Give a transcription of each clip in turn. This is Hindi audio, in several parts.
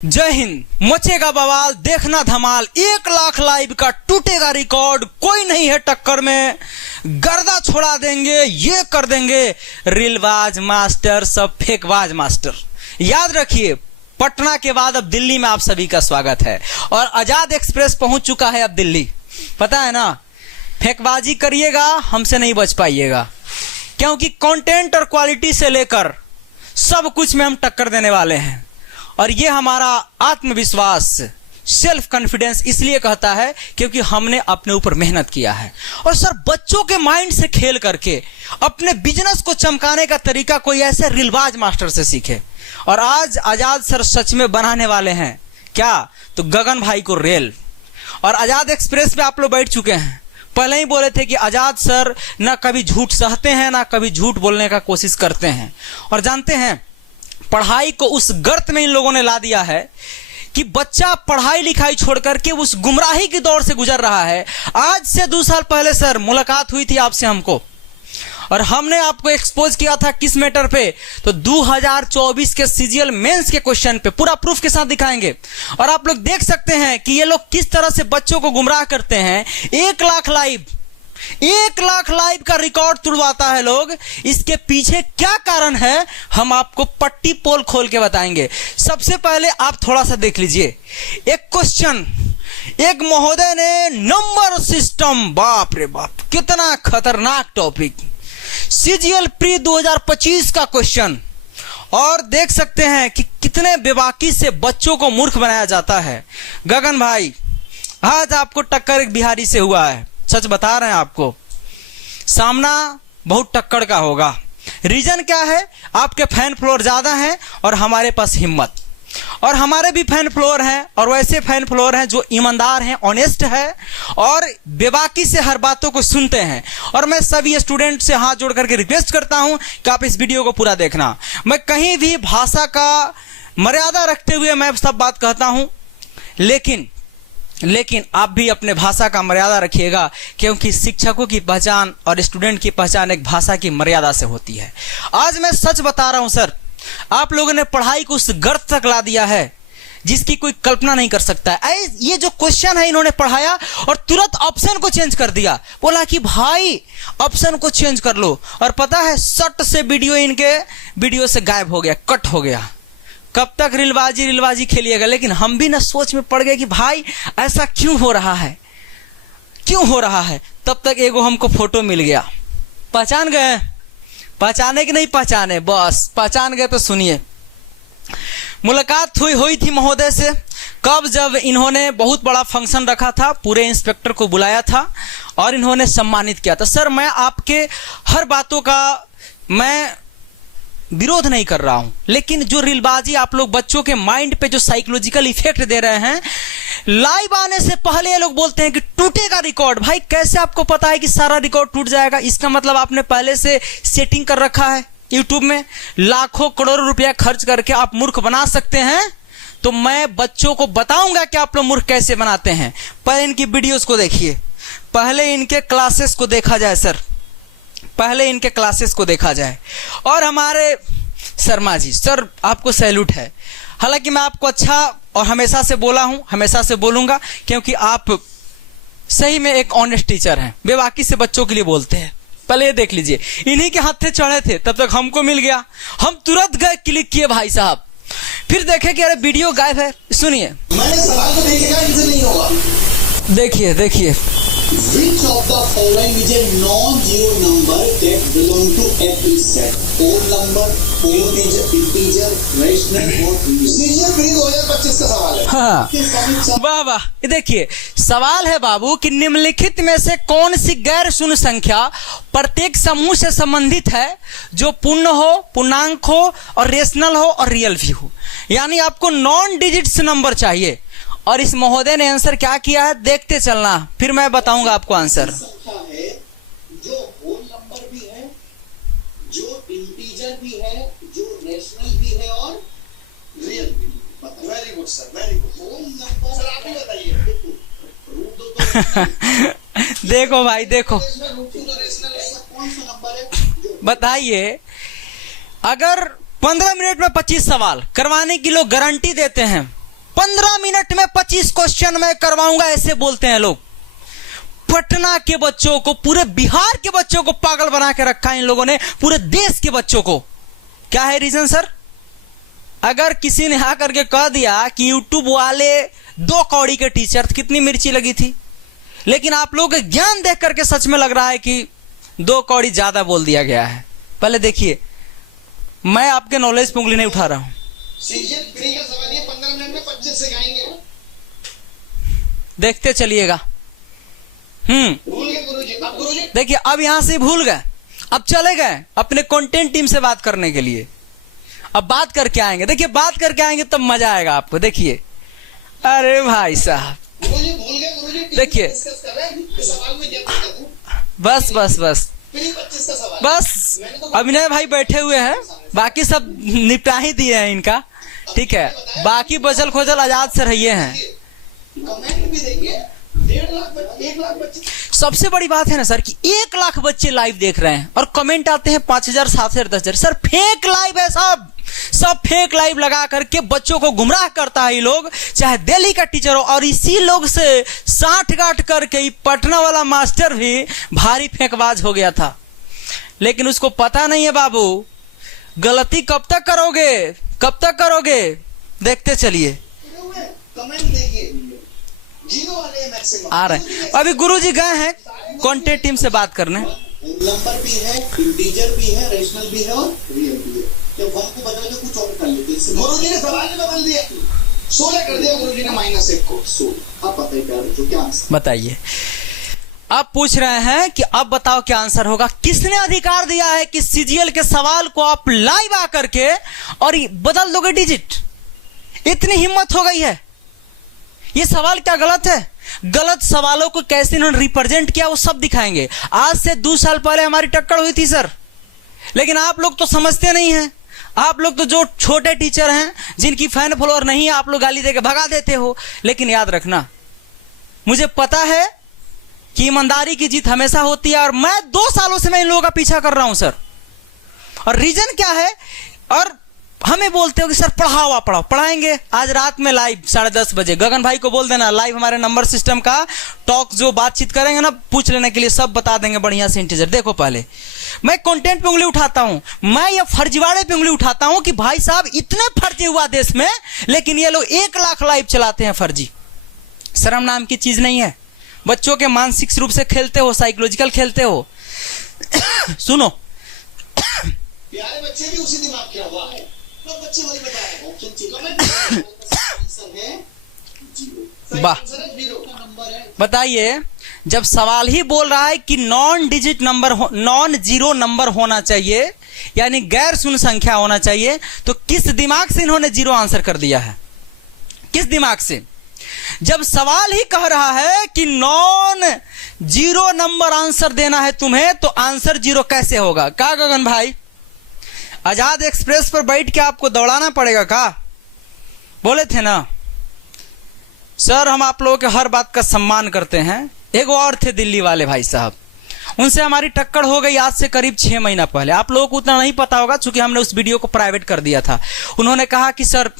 जय हिंद। मचेगा बवाल, देखना धमाल, 1 लाख लाइव का टूटेगा रिकॉर्ड, कोई नहीं है टक्कर में, गर्दा छोड़ा देंगे, ये कर देंगे रीलबाज मास्टर, सब फेकबाज मास्टर। याद रखिए, पटना के बाद अब दिल्ली में आप सभी का स्वागत है और आजाद एक्सप्रेस पहुंच चुका है अब दिल्ली। पता है ना, फेकबाजी करिएगा हमसे नहीं बच पाइएगा, क्योंकि कंटेंट और क्वालिटी से लेकर सब कुछ में हम टक्कर देने वाले हैं। और ये हमारा आत्मविश्वास, सेल्फ कॉन्फिडेंस इसलिए कहता है क्योंकि हमने अपने ऊपर मेहनत किया है। और सर, बच्चों के माइंड से खेल करके अपने बिजनेस को चमकाने का तरीका कोई ऐसे रीलबाज मास्टर से सीखे। और आज आजाद सर सच में बनाने वाले हैं क्या, तो गगन भाई को रेल। और आजाद एक्सप्रेस पे आप लोग बैठ चुके हैं। पहले ही बोले थे कि आजाद सर ना कभी झूठ सहते हैं, ना कभी झूठ बोलने का कोशिश करते हैं। और जानते हैं, पढ़ाई को उस गर्त में इन लोगों ने ला दिया है कि बच्चा पढ़ाई लिखाई छोड़ करके उस गुमराही की दौर से गुजर रहा है। आज से 2 साल पहले सर मुलाकात हुई थी आपसे हमको, और हमने आपको एक्सपोज किया था किस मैटर पे, तो 2024 के सीजीएल मेंस के क्वेश्चन पे पूरा प्रूफ के साथ दिखाएंगे। और आप लोग देख सकते हैं कि ये लोग किस तरह से बच्चों को गुमराह करते हैं। 1 लाख लाइव का रिकॉर्ड तुड़वाता है लोग। इसके पीछे क्या कारण है, हम आपको पट्टी पोल खोल के बताएंगे। सबसे पहले आप थोड़ा सा देख लीजिए, एक क्वेश्चन, एक महोदय ने नंबर सिस्टम, बाप रे बाप, कितना खतरनाक टॉपिक, सीजीएल प्री 2025 का क्वेश्चन। और देख सकते हैं कि कितने बेबाकी से बच्चों को मूर्ख बनाया जाता है। गगन भाई, आज आपको टक्कर एक बिहारी से हुआ है, सच बता रहे हैं आपको, सामना बहुत टक्कर का होगा। रीजन क्या है, आपके फैन फ्लोर ज्यादा हैं और हमारे पास हिम्मत। और हमारे भी फैन फ्लोर हैं, और वैसे फैन फ्लोर हैं जो ईमानदार हैं, ऑनेस्ट है और बेबाकी से हर बातों को सुनते हैं। और मैं सभी स्टूडेंट से हाथ जोड़ करके रिक्वेस्ट करता हूं कि आप इस वीडियो को पूरा देखना। मैं कहीं भी भाषा का मर्यादा रखते हुए मैं सब बात कहता हूं, लेकिन आप भी अपने भाषा का मर्यादा रखिएगा, क्योंकि शिक्षकों की पहचान और स्टूडेंट की पहचान एक भाषा की मर्यादा से होती है। आज मैं सच बता रहा हूं सर, आप लोगों ने पढ़ाई को उस गर्त तक ला दिया है जिसकी कोई कल्पना नहीं कर सकता है। ये जो क्वेश्चन है इन्होंने पढ़ाया और तुरंत ऑप्शन को चेंज कर दिया, बोला कि भाई ऑप्शन को चेंज कर लो। और पता है, सट से वीडियो से गायब हो गया, कट हो गया। कब तक रीलबाजी खेलिएगा। लेकिन हम भी ना सोच में पड़ गए कि भाई ऐसा क्यों हो रहा है। तब तक एगो हमको फोटो मिल गया, पहचान गए, पहचाने कि नहीं पहचाने, बस पहचान गए तो सुनिए। मुलाकात हुई थी महोदय से कब, जब इन्होंने बहुत बड़ा फंक्शन रखा था, पूरे इंस्पेक्टर को बुलाया था और इन्होंने सम्मानित किया था। सर, मैं आपके हर बातों का मैं विरोध नहीं कर रहा हूं, लेकिन जो रीलबाजी आप लोग बच्चों के माइंड पे जो साइकोलॉजिकल इफेक्ट दे रहे हैं, लाइव आने से पहले ये लोग बोलते हैं कि टूटेगा रिकॉर्ड। भाई, कैसे आपको पता है कि सारा रिकॉर्ड टूट जाएगा? इसका मतलब आपने पहले से सेटिंग कर रखा है। यूट्यूब में लाखों करोड़ों रुपया खर्च करके आप मूर्ख बना सकते हैं, तो मैं बच्चों को बताऊंगा कि आप लोग मूर्ख कैसे बनाते हैं। पहले इनकी वीडियोस को देखिए, पहले इनके क्लासेस को देखा जाए सर, पहले इनके क्लासेस को देखा जाए। और हमारे शर्मा जी, सर आपको सैल्यूट है। हालांकि मैं आपको अच्छा और हमेशा से बोला हूं, हमेशा से बोलूंगा, क्योंकि आप सही में एक ऑनेस्ट टीचर हैं, बेबाकी से बच्चों के लिए बोलते हैं। पहले ये देख लीजिए, इन्हीं के हाथ से चढ़े थे, तब तक हमको मिल गया, हम तुरंत गए, क्लिक किए भाई साहब, फिर देखे कि अरे वीडियो गायब है। सुनिए, मैंने सवाल को देखेगा, इनसे नहीं होगा। देखिए Which of the following is a non-zero number that belong to every set? Whole number, integer, rational or real? CGL pre 2025 का सवाल है। हाँ, वाह वाह। ये देखिए, सवाल है बाबू कि निम्नलिखित में से कौन सी गैर शून्य संख्या प्रत्येक समूह से संबंधित है, जो पूर्ण हो, पूर्णांक हो और रेशनल हो और रियल भी हो। यानी आपको नॉन डिजिट्स नंबर चाहिए। और इस महोदय ने आंसर क्या किया है, देखते चलना, फिर मैं बताऊंगा आपको आंसर। संख्या है जो होल नंबर भी है, जो इंटीजर भी है, जो रेशनल भी है और रियल भी। Very good sir, very good. Whole number sir आप ही बताइए। रूट दो तो देखो भाई, देखो रेशनल कौन सा नंबर है? बताइए, अगर 15 मिनट में 25 सवाल करवाने की लोग गारंटी देते हैं, 15 मिनट में 25 क्वेश्चन मैं करवाऊंगा, ऐसे बोलते हैं लोग। पटना के बच्चों को, पूरे बिहार के बच्चों को पागल बना के रखा है इन लोगों ने, पूरे देश के बच्चों को। क्या है रीजन सर? अगर किसी ने आकर के कह दिया कि यूट्यूब वाले 2 कौड़ी के टीचर, तो कितनी मिर्ची लगी थी। लेकिन आप लोगों के ज्ञान देख करके सच में लग रहा है कि 2 कौड़ी ज्यादा बोल दिया गया है। पहले देखिए, मैं आपके नॉलेज पे उंगली नहीं उठा रहा हूं। सीजन फ्री का सवाल ये 15 मिनट में 25 से गाएंगे। देखते चलिएगा। भूल गए गुरुजी? अब गुरुजी देखिए, अब यहां से भूल गए, अब चले गए अपने कंटेंट टीम से बात करने के लिए। अब बात करके आएंगे, देखिए बात करके आएंगे तब मजा आएगा आपको। देखिए, अरे भाई साहब, गुरुजी भूल गए गुरुजी? देखिए, डिस्कस कर रहे हैं इस सवाल में, जब तक बस बस बस फ्री 25 का सवाल बस। अभिनय भाई बैठे हुए हैं, बाकी सब निपटा ही दिए हैं इनका, ठीक है। बाकी बचल खोजल आजाद से रहिए हैं। कमेंट भी देखिए, 1.5 लाख 1 लाख बच्चे। सबसे बड़ी बात है ना सर कि 1 लाख बच्चे लाइव देख रहे हैं और कमेंट आते हैं 5000, 7000, 10,000। सर फेक लाइव है, सब फेक लाइव लगा करके बच्चों को गुमराह करता है ये लोग, चाहे दिल्ली का टीचर हो। और इसी लोग से साठ गांठ करके ये पटना वाला मास्टर भी भारी फेंकबाज हो गया था। लेकिन उसको पता नहीं है बाबू, गलती कब तक करोगे, कब तक करोगे, देखते चलिए। कमेंट देखिए, 0 वाले मैक्सिमम आ रहे हैं। अभी गुरुजी गए हैं कंटेंट टीम से बात करने। नंबर भी है, इंटीजर भी है, रेशनल भी है और रियल भी है। जब 1 को बदल के कुछ और कर लेते। गुरुजी ने सवाल में बदल दिया, 16 कर दिया गुरुजी ने, -1 को 16। अब बताइए प्यारे बच्चों, क्या आंसर बताइए। अब पूछ रहे हैं कि अब बताओ क्या आंसर होगा। किसने अधिकार दिया है कि सीजीएल के सवाल को आप लाइव आकर के और बदल दोगे डिजिट? इतनी हिम्मत हो गई है? ये सवाल क्या गलत है? गलत सवालों को कैसे इन्होंने रिप्रेजेंट किया वो सब दिखाएंगे। आज से 2 साल पहले हमारी टक्कर हुई थी सर, लेकिन आप लोग तो समझते नहीं हैं। आप लोग तो जो छोटे टीचर हैं, जिनकी फैन फॉलोअर नहीं है, आप लोग गाली देकर भगा देते हो। लेकिन याद रखना, मुझे पता है कि ईमानदारी की जीत हमेशा होती है, और मैं 2 सालों से मैं इन लोगों का पीछा कर रहा हूं सर। और रीजन क्या है? और हमें बोलते हो कि सर पढ़ाओ, आप पढ़ाओ। पढ़ाएंगे आज रात में लाइव 10:30 बजे। गगन भाई को बोल देना लाइव हमारे नंबर सिस्टम का टॉक जो बातचीत करेंगे ना, पूछ लेने के लिए सब बता देंगे बढ़िया से इंटीजर। देखो, पहले मैं कंटेंट पे उंगली उठाता हूं, मैं ये फर्जीवाड़े पे उंगली उठाता हूं कि भाई साहब इतने फर्जी हुआ देश में, लेकिन ये लोग 1 लाख लाइव चलाते हैं फर्जी। शर्म नाम की चीज नहीं है। बच्चों के मानसिक रूप से खेलते हो, साइकोलॉजिकल खेलते हो। सुनो, प्यारे बच्चे भी उसी दिमाग के हुआ है, सब बच्चे वही बता रहे हैं। ऑप्शन सी कमेंट आंसर है 0। वाह, आंसर है 0 का नंबर है। बताइए, जब सवाल ही बोल रहा है कि non digit number, non zero number होना चाहिए, यानी गैर शून्य संख्या होना चाहिए, तो किस दिमाग से इन्होंने 0 आंसर कर दिया है? किस दिमाग से? जब सवाल ही कह रहा है कि नॉन जीरो नंबर आंसर देना है तुम्हें, तो आंसर 0 कैसे होगा? क्या गगन भाई, आजाद एक्सप्रेस पर बैठ के आपको दौड़ाना पड़ेगा का? बोले थे ना सर, हम आप लोगों के हर बात का सम्मान करते हैं। एक और थे दिल्ली वाले भाई साहब, उनसे हमारी टक्कर हो गई आज से करीब 6 महीना पहले। आप लोगों को उतना नहीं पता होगा, चूंकि हमने उस वीडियो को प्राइवेट कर दिया था। उन्होंने कहा कि सर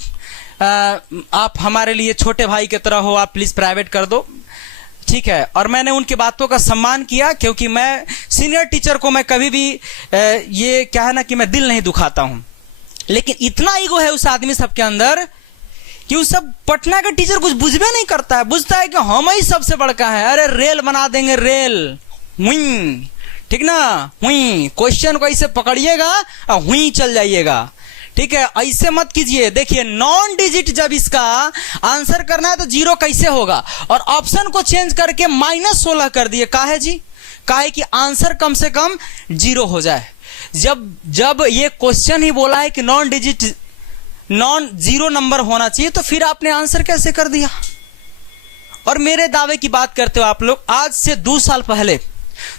आप हमारे लिए छोटे भाई की तरह हो, आप प्लीज प्राइवेट कर दो, ठीक है। और मैंने उनकी बातों का सम्मान किया, क्योंकि मैं सीनियर टीचर को मैं कभी भी ये क्या है ना कि मैं दिल नहीं दुखाता हूं। लेकिन इतना ईगो है उस आदमी सबके अंदर कि उस सब पटना का टीचर कुछ बुझबे नहीं करता है। बुझता है कि हम ही सबसे बड़का है। अरे रेल बना देंगे, रेल हुई, ठीक ना, हुई। क्वेश्चन को ऐसे पकड़िएगा और हुई चल जाइएगा, ठीक है। ऐसे मत कीजिए। देखिए, नॉन डिजिट जब इसका आंसर करना है तो 0 कैसे होगा? और ऑप्शन को चेंज करके -16 कर दिए। काहे जी? काहे कि आंसर कम से कम 0 हो जाए। जब ये क्वेश्चन ही बोला है कि non digit, non zero number होना चाहिए, तो फिर आपने आंसर कैसे कर दिया? और मेरे दावे की बात करते हो आप लोग, आज से 2 साल पहले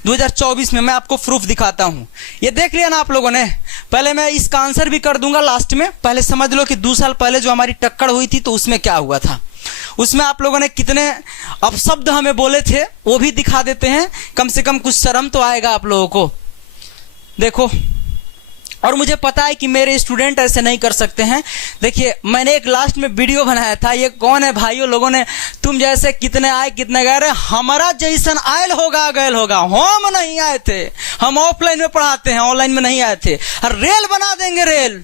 2024 में मैं आपको प्रूफ दिखाता हूं। ये देख लिया ना आप लोगों ने? पहले मैं इसका आंसर भी कर दूंगा लास्ट में। पहले समझ लो कि 2 साल पहले जो हमारी टक्कर हुई थी, तो उसमें क्या हुआ था। उसमें आप लोगों ने कितने अपशब्द हमें बोले थे, वो भी दिखा देते हैं। कम से कम कुछ शर्म तो आएगा आप लोगों को। देखो, और मुझे पता है कि मेरे स्टूडेंट ऐसे नहीं कर सकते हैं। देखिए, मैंने एक लास्ट में वीडियो बनाया था, ये कौन है भाइयों लोगों ने, तुम जैसे कितने आए कितने गए रहे, हमारा जैसन आयल होगा गैल होगा, हम नहीं आए थे, हम ऑफलाइन में पढ़ाते हैं, ऑनलाइन में नहीं आए थे। रेल बना देंगे, रेल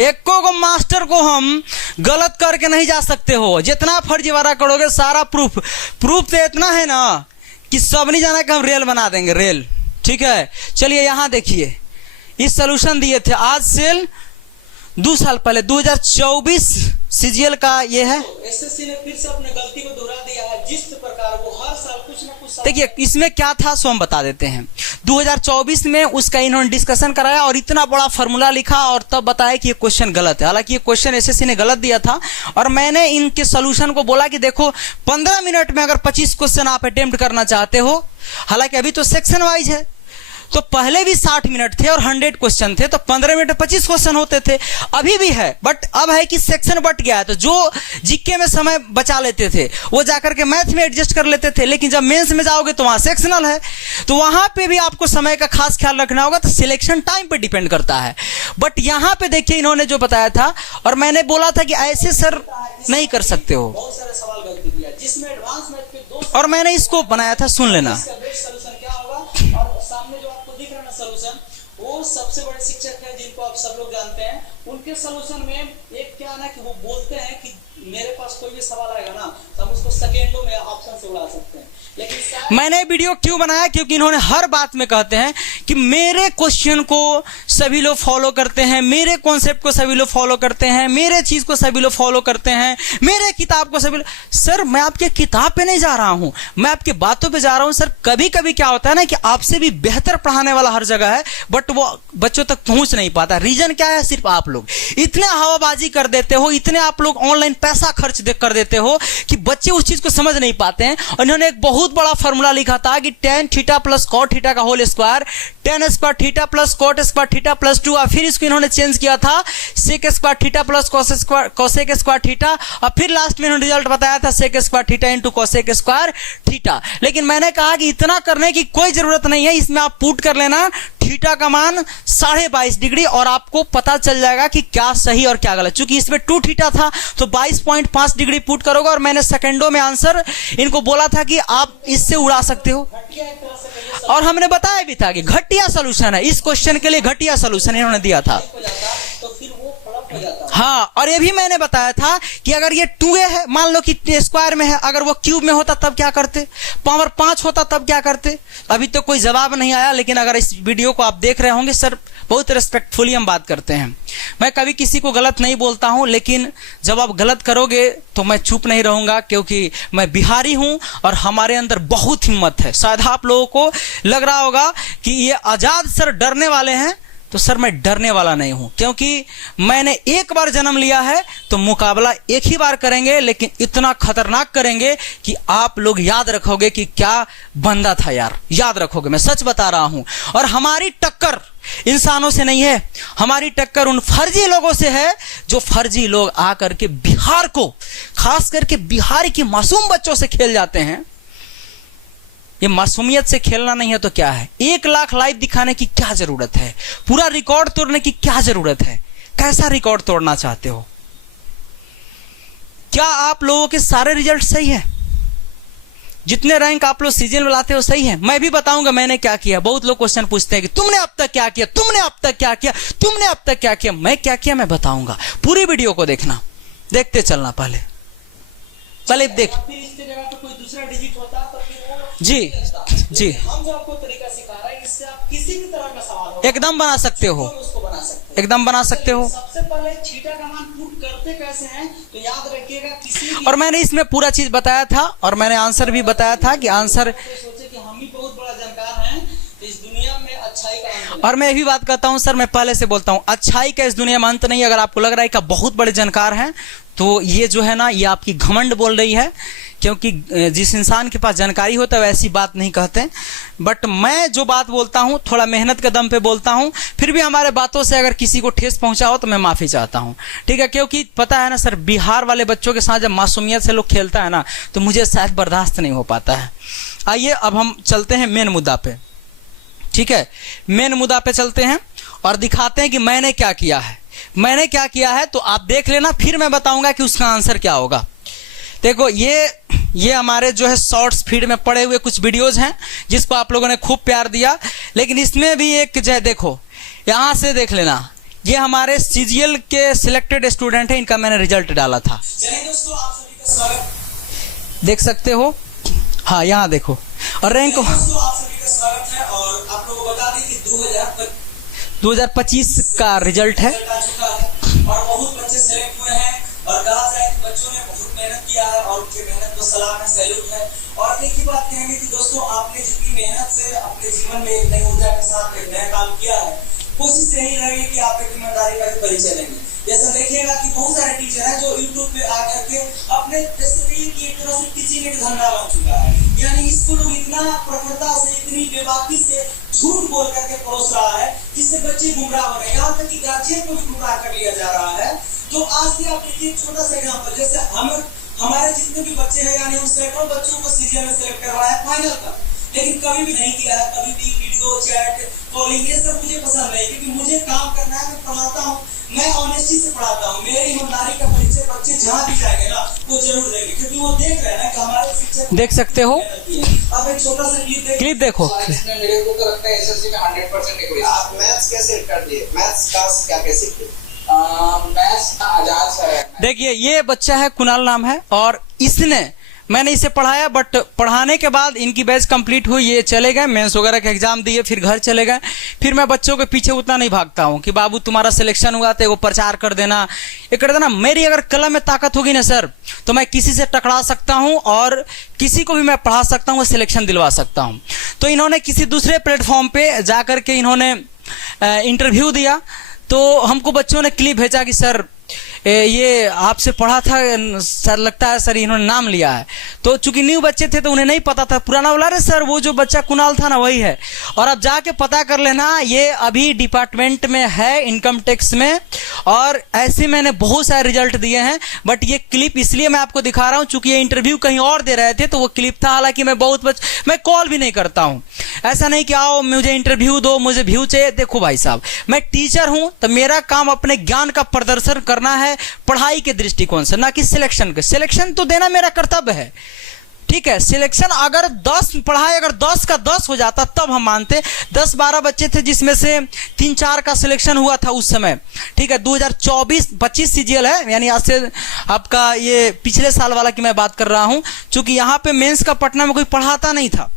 एको को मास्टर को हम गलत करके नहीं जा सकते हो। जितना फर्जीवाड़ा करोगे सारा प्रूफ तो इतना है ना कि सब नहीं जाना कि हम रेल बना देंगे, रेल। ठीक है, चलिए यहाँ देखिए, इस सोल्यूशन दिए थे आज से 2 साल पहले, 2024 सीजीएल का ये है। एसएससी ने फिर से अपने गलती को दोहरा दिया है, जिस प्रकार वो हर साल कुछ ना कुछ। देखिए, इसमें क्या था सो हम बता देते हैं। 2024 में उसका इन्होंने डिस्कशन कराया और इतना बड़ा फॉर्मूला लिखा और तब बताया कि ये क्वेश्चन गलत है। हालांकि ये क्वेश्चन एसएससी ने गलत दिया था और मैंने इनके सोल्यूशन को बोला कि देखो 15 मिनट में अगर 25 क्वेश्चन आप अटेम्प्ट करना चाहते हो, हालांकि अभी तो सेक्शन वाइज है, तो पहले भी 60 मिनट थे और 100 क्वेश्चन थे, तो 15 मिनट में 25 क्वेश्चन होते थे। अभी भी है, बट अब है कि सेक्शन बट गया है, तो जो जीके में समय बचा लेते थे वो जाकर के मैथ में एडजस्ट कर लेते थे, लेकिन जब मेंस में जाओगे तो वहां सेक्शनल है, तो वहां पे भी आपको समय का खास ख्याल रखना होगा। तो सिलेक्शन टाइम पे डिपेंड करता है। बट यहां पे देखिए, इन्होंने जो बताया था और मैंने बोला था कि ऐसे सर नहीं कर सकते हो, बहुत सारे सवाल गलती किया, जिसमें एडवांस मैथ पे 2 और मैंने इसको बनाया था, सुन लेना। इसका बेस्ट सॉल्यूशन क्या होगा, और सामने जो आपको दिख रहा है ना सॉल्यूशन, वो सबसे बड़े शिक्षक हैं जिनको आप सब लोग जानते हैं। उनके सॉल्यूशन में एक क्या ना कि वो बोलते हैं कि मेरे पास कोई भी सवाल आएगा ना तो हम उसको सेकेंडों में ऑप्शन से उड़ा सकते हैं, लेकिन मैंने वीडियो क्यों बनाया, क्योंकि इन्होंने हर बात में कहते हैं कि मेरे क्वेश्चन को सभी लोग फॉलो करते हैं, मेरे कॉन्सेप्ट को सभी लोग फॉलो करते हैं, मेरे चीज को सभी लोग फॉलो करते हैं, मेरे किताब को सभी लोग। सर, मैं आपके किताब पे नहीं जा रहा हूं, मैं आपकी बातों पे जा रहा हूं। सर, कभी कभी क्या होता है ना कि आपसे भी बेहतर पढ़ाने वाला हर जगह है, बट वो बच्चों तक पहुंच नहीं पाता। रीजन क्या है, सिर्फ आप लोग इतने हवाबाजी कर देते हो, इतने आप लोग ऑनलाइन पैसा खर्च कर देते हो कि बच्चे उस चीज को समझ नहीं पाते हैं। और इन्होंने एक बहुत बड़ा फॉर्मूला लिखा था कि tan theta plus cot theta का whole square, tan square theta plus cot square theta plus 2, और फिर इसको इन्होंने चेंज किया था sec square theta plus cosec square theta, और फिर लास्ट में इन्होंने रिजल्ट बताया था sec square theta into cosec square theta. लेकिन मैंने कहा कि इतना करने की कोई जरूरत नहीं है, इसमें आप पुट कर लेना थीटा का मान 22.5 डिग्री और आपको पता चल जाएगा कि क्या सही और क्या गलत। चूंकि इसमें 2 थीटा था तो 22.5 डिग्री पुट करोगे, और मैंने सेकंडों में आंसर इनको बोला था कि आप इससे उड़ा सकते हो, और हमने बताया भी था कि घटिया सॉल्यूशन है इस क्वेश्चन के लिए, घटिया सॉल्यूशन इन्होंने दिया था। तो फिर वो फ्लॉप हो जाता है। हाँ, और ये भी मैंने बताया था कि अगर ये 2a है, मान लो कि स्क्वायर में है, अगर वो क्यूब में होता तब क्या करते, पावर 5 होता तब क्या करते। अभी तो कोई जवाब नहीं आया, लेकिन अगर इस वीडियो को आप देख रहे होंगे, सर बहुत रिस्पेक्टफुली हम बात करते हैं। मैं कभी किसी को गलत नहीं बोलता हूं, लेकिन जब आप गलत करोगे तो मैं चुप नहीं रहूंगा, क्योंकि मैं बिहारी हूं और हमारे अंदर बहुत हिम्मत है। शायद आप लोगों को लग रहा होगा कि ये आजाद सर डरने वाले हैं, तो सर मैं डरने वाला नहीं हूं, क्योंकि मैंने एक बार जन्म लिया है तो मुकाबला एक ही बार करेंगे, लेकिन इतना खतरनाक करेंगे कि आप लोग याद रखोगे कि क्या बंदा था यार, याद रखोगे, मैं सच बता रहा हूं। और हमारी टक्कर इंसानों से नहीं है, हमारी टक्कर उन फर्जी लोगों से है जो फर्जी लोग आकर के बिहार को, खास करके बिहार के मासूम बच्चों से खेल जाते हैं। ये मासूमियत से खेलना नहीं है तो क्या है, 1 लाख लाइव दिखाने की क्या जरूरत है, पूरा रिकॉर्ड तोड़ने की क्या जरूरत है, कैसा रिकॉर्ड तोड़ना चाहते हो। क्या आप लोगों के सारे रिजल्ट सही है, जितने रैंक आप लोग सीजन में लाते हो सही है। मैं भी बताऊंगा मैंने क्या किया। बहुत लोग क्वेश्चन पूछते हैं कि तुमने अब तक क्या किया, तुमने अब तक क्या किया, तुमने अब तक क्या किया। मैं क्या किया मैं बताऊंगा, पूरी वीडियो को देखना, देखते चलना। पहले देख, फिर इसके जगह पे कोई दूसरा डिजिट होता तो फिर वो जी जी, हम जो आपको तरीका सिखा रहे हैं, इससे आप किसी भी तरह का सवाल हो एकदम बना सकते हो, उसको बना सकते हैं, एकदम बना सकते हो। सबसे पहले थीटा का मान पुट करते कैसे हैं तो याद रखिएगा, किसी भी और मैंने इसमें पूरा चीज बताया था, और मैंने आंसर भी बताया था कि आंसर, सोचे कि हम ही बहुत बड़ा जानकार हैं, तो इस दुनिया में अच्छाई का अंत नहीं। और मैं यही बात कहता हूं सर, मैं पहले से बोलता हूं, अच्छाई का इस दुनिया में अंत नहीं। अगर आपको लग रहा है कि आप बहुत बड़े जानकार हैं, तो ये जो है ना, ये आपकी घमंड बोल रही है, क्योंकि जिस इंसान के पास जानकारी होता है वैसी बात नहीं कहते। बट मैं जो बात बोलता हूं थोड़ा मेहनत के दम पे बोलता हूं, फिर भी हमारे बातों से अगर किसी को ठेस पहुंचा हो तो मैं माफी चाहता हूं, ठीक है। क्योंकि पता है ना सर, बिहार वाले बच्चों के साथ जब मासूमियत से लोग खेलता है ना, तो मुझे शायद बर्दाश्त नहीं हो पाता है। आइए अब हम चलते हैं मेन मुद्दा पे। ठीक है, मेन मुद्दा पे चलते हैं और दिखाते हैं कि मैंने क्या किया है। मैंने क्या किया है तो आप देख लेना, फिर मैं बताऊंगा कि उसका आंसर क्या होगा। देखो ये हमारे जो है शॉर्ट्स फीड में पड़े हुए कुछ वीडियोज हैं जिसको आप लोगों ने खूब प्यार दिया, लेकिन इसमें भी एक जो है देखो, यहाँ से देख लेना, ये हमारे सीजीएल के सिलेक्टेड स्टूडेंट हैं, इनका मैंने रिजल्ट डाला था। चलिए दोस्तों, आप सभी का स्वागत, देख सकते हो, हाँ यहाँ देखो, और रैंक दोस्तों आप सभी का स्वागत है। और आप लोगों को बता दें कि 2025 का रिजल्ट है आ चुका है और बहुत बच्चे सेलेक्ट हुए हैं और कहा जाए कि बच्चों ने बहुत मेहनत किया है और उनकी मेहनत को सलाम है, सैल्यूट है। और एक ही बात कहेंगे कि दोस्तों आपने जितनी मेहनत से अपने जीवन में एक नई ऊर्जा के साथ एक नया काम किया है, कोशिश यही रहेगी कि आप एक ईमानदारी का भी परिचय लेंगे। जैसा देखिएगा कि बहुत सारे टीचर हैं जो यूट्यूब पे आकर के अपने जैसे कि एक तरह से टीचिंग एक धंधा बन चुका है, यानी इसको लोग इतना प्रखरता से, इतनी बेबाकी से झूठ बोल करके परोस रहा है जिससे बच्चे गुमराह हो रहे हैं, यहाँ तक कि गार्जियन को भी गुमराह कर लिया जा रहा है। तो आज भी आप देखिए छोटा सा एग्जाम्पल, जैसे हमारे जितने भी बच्चे हैं, यानी हम सैकड़ों बच्चों को सीजीएल में सेलेक्ट करवाया है फाइनल का, लेकिन कभी भी नहीं किया है, कभी भी वीडियो चैट कॉलिंग ये सब मुझे पसंद नहीं, क्योंकि मुझे काम करना है, मैं पढ़ाता हूँ, मैं ऑनेस्टी से पढ़ाता हूँ, मेरी ईमानदारी का परिचय बच्चे जहाँ भी जाएंगे ना वो जरूर देंगे, क्योंकि वो देख रहे हैं ना कि हमारे शिक्षक देख सकते हो। अब एक छोटा सा क्लिप देखो, इसमें मेरे को तो लगता है एसएससी में 100% एक्यूरेसी। आप मैथ्स कैसे कर दिए? मैथ्स का क्या कैसे किए? मैथ्स का आजाद सर है। देखिए ये बच्चा है, कुणाल नाम है, और इसने, मैंने इसे पढ़ाया, बट पढ़ाने के बाद इनकी बैच कंप्लीट हुई, ये चले गए, मेंस वगैरह का एग्जाम दिए, फिर घर चले गए। फिर मैं बच्चों के पीछे उतना नहीं भागता हूँ कि बाबू तुम्हारा सिलेक्शन हुआ तो वो प्रचार कर देना, ये कर देना। मेरी अगर कलम में ताकत होगी ना सर, तो मैं किसी से टकरा सकता हूँ और किसी को भी मैं पढ़ा सकता हूँ, सिलेक्शन दिलवा सकता हूँ। तो इन्होंने किसी दूसरे प्लेटफॉर्म पे जाकर के इन्होंने इंटरव्यू दिया, तो हमको बच्चों ने क्लिप भेजा कि सर ये आपसे पढ़ा था सर, लगता है सर इन्होंने नाम लिया है। तो चूंकि न्यू बच्चे थे तो उन्हें नहीं पता था, पुराना बोला रहे सर वो जो बच्चा कुणाल था ना वही है। और अब जाके पता कर लेना, ये अभी डिपार्टमेंट में है, इनकम टैक्स में, और ऐसे मैंने बहुत सारे रिजल्ट दिए हैं। बट ये क्लिप इसलिए मैं आपको दिखा रहा हूँ चूंकि ये इंटरव्यू कहीं और दे रहे थे तो वो क्लिप था। हालांकि मैं मैं कॉल भी नहीं करता हूँ, ऐसा नहीं कि आओ मुझे इंटरव्यू दो, मुझे व्यू चाहिए। देखो भाई साहब, मैं टीचर हूं तो मेरा काम अपने ज्ञान का प्रदर्शन करना है पढ़ाई के दृष्टिकोण से, ना कि सिलेक्शन के। सिलेक्शन तो देना मेरा कर्तव्य है, ठीक है। सिलेक्शन अगर 10 पढ़ाई अगर 10 का 10 हो जाता तब हम मानते। 10-12 बच्चे थे जिसमें से 3-4 का सिलेक्शन हुआ था उस समय, ठीक है। 2024-25 सीजीएल है, यानी आज से आपका ये पिछले साल वाला की मैं बात कर रहा हूं। चूंकि यहाँ पे मेंस का पटना में कोई पढ़ाता नहीं था,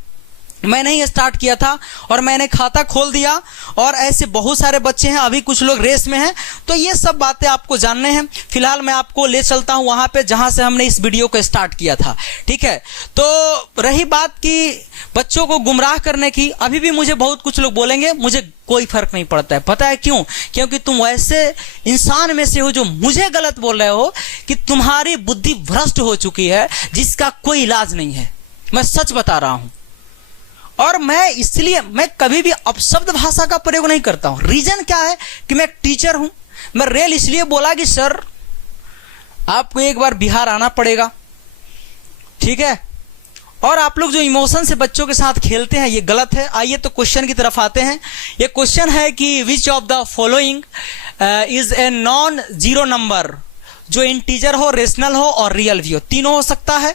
मैंने ही स्टार्ट किया था और मैंने खाता खोल दिया, और ऐसे बहुत सारे बच्चे हैं, अभी कुछ लोग रेस में हैं। तो ये सब बातें आपको जानने हैं। फिलहाल मैं आपको ले चलता हूं वहां पे जहां से हमने इस वीडियो को स्टार्ट किया था, ठीक है। तो रही बात कि बच्चों को गुमराह करने की, अभी भी मुझे बहुत कुछ लोग बोलेंगे, मुझे कोई फर्क नहीं पड़ता है। पता है क्यों? क्योंकि तुम वैसे इंसान में से हो जो मुझे गलत बोल रहे हो कि तुम्हारी बुद्धि भ्रष्ट हो चुकी है जिसका कोई इलाज नहीं है। मैं सच बता रहा हूं, और मैं इसलिए मैं कभी भी अपशब्द भाषा का प्रयोग नहीं करता हूं। रीजन क्या है कि मैं एक टीचर हूं। मैं रेल इसलिए बोला कि सर आपको एक बार बिहार आना पड़ेगा, ठीक है। और आप लोग जो इमोशन से बच्चों के साथ खेलते हैं ये गलत है। आइए तो क्वेश्चन की तरफ आते हैं। ये क्वेश्चन है कि which of the following is a non zero number, जो इंटीजर हो, रेशनल हो और रियल भी हो, तीनों हो सकता है।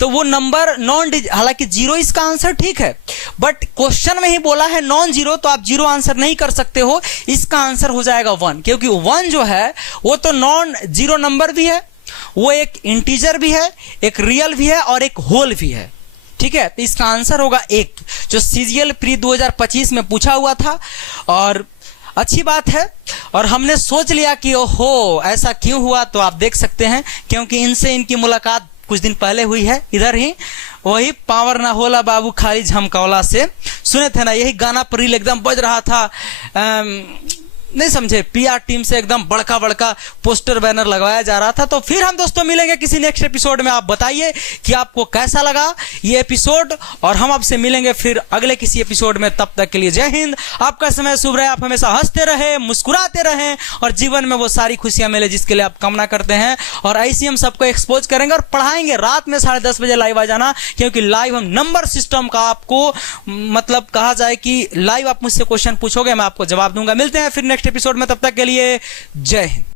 तो वो नंबर नॉन, हालांकि जीरो इसका आंसर, ठीक है, बट क्वेश्चन में ही बोला है नॉन जीरो, तो आप जीरो आंसर नहीं कर सकते हो। इसका आंसर हो जाएगा 1, क्योंकि 1 जो है वो तो नॉन जीरो नंबर भी है, वो एक इंटीजर भी है, एक रियल भी है और एक होल भी है, ठीक है। तो इसका आंसर होगा 1, जो सीजीएल प्री 2025 में पूछा हुआ था। और अच्छी बात है, और हमने सोच लिया कि ओहो ऐसा क्यों हुआ, तो आप देख सकते हैं क्योंकि इनकी मुलाकात कुछ दिन पहले हुई है इधर ही, वही पावर ना होला बाबू खाली झमकौला से, सुने थे ना, यही गाना पर रील एकदम बज रहा था। नहीं समझे, पीआर टीम से एकदम बड़का बड़का पोस्टर बैनर लगवाया जा रहा था। तो फिर हम दोस्तों मिलेंगे किसी नेक्स्ट एपिसोड में। आप बताइए कि आपको कैसा लगा ये एपिसोड, और हम आपसे मिलेंगे फिर अगले किसी एपिसोड में। तब तक के लिए जय हिंद, आपका समय शुभ रहे, आप हमेशा हंसते रहे, मुस्कुराते रहें और जीवन में वो सारी खुशियां मिले जिसके लिए आप कामना करते हैं। और ऐसी हम सबको एक्सपोज करेंगे और पढ़ाएंगे। रात में 10:30 बजे लाइव आ जाना, क्योंकि लाइव हम नंबर सिस्टम का आपको मतलब कहा जाए कि लाइव आप मुझसे क्वेश्चन पूछोगे, मैं आपको जवाब दूंगा। मिलते हैं फिर नेक्स्ट एपिसोड में, तब तक के लिए जय हिंद।